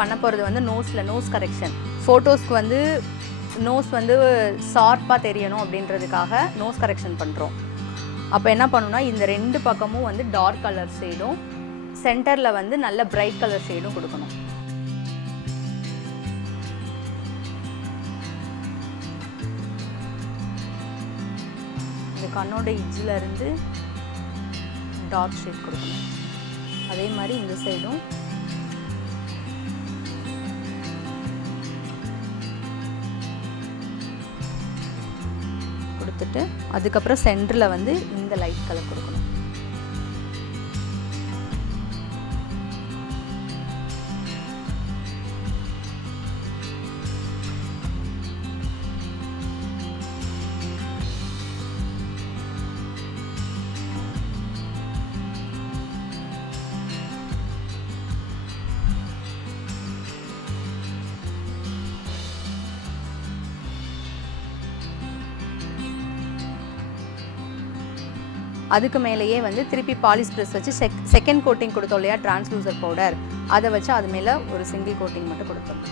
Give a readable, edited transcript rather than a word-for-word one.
பண்ண போகிறது வந்து நோஸ் கரெக்ஷன். ஃபோட்டோஸ்க்கு வந்து நோஸ் வந்து ஷார்ப்பாக தெரியணும் அப்படின்றதுக்காக நோஸ் கரெக்ஷன் பண்ணுறோம். அப்போ என்ன பண்ணணும்னா இந்த 2 பக்கமும் வந்து டார்க் கலர் ஷேடும் சென்டரில் வந்து நல்ல பிரைட் கலர் ஷேடும் கொடுக்கணும். இந்த கண்ணோட இட்ஜில் இருந்து டார்க் ஷேட் கொடுக்கணும். அதே மாதிரி இந்த சைடும் கொடுத்துட்டு அதுக்கப்புறம் சென்டரில் வந்து இந்த லைட் கலர் கொடுக்கணும். அதுக்கு மேலேயே வந்து திருப்பி பாலிஷ் ப்ரெஸ் வச்சு செகண்ட் கோட்டிங் கொடுத்தோம் இல்லையா, டிரான்ஸ்லூசர் பவுடர், அதை வச்சு அது மேலே ஒரு சிங்கிள் கோட்டிங் மட்டும் கொடுத்தோம்.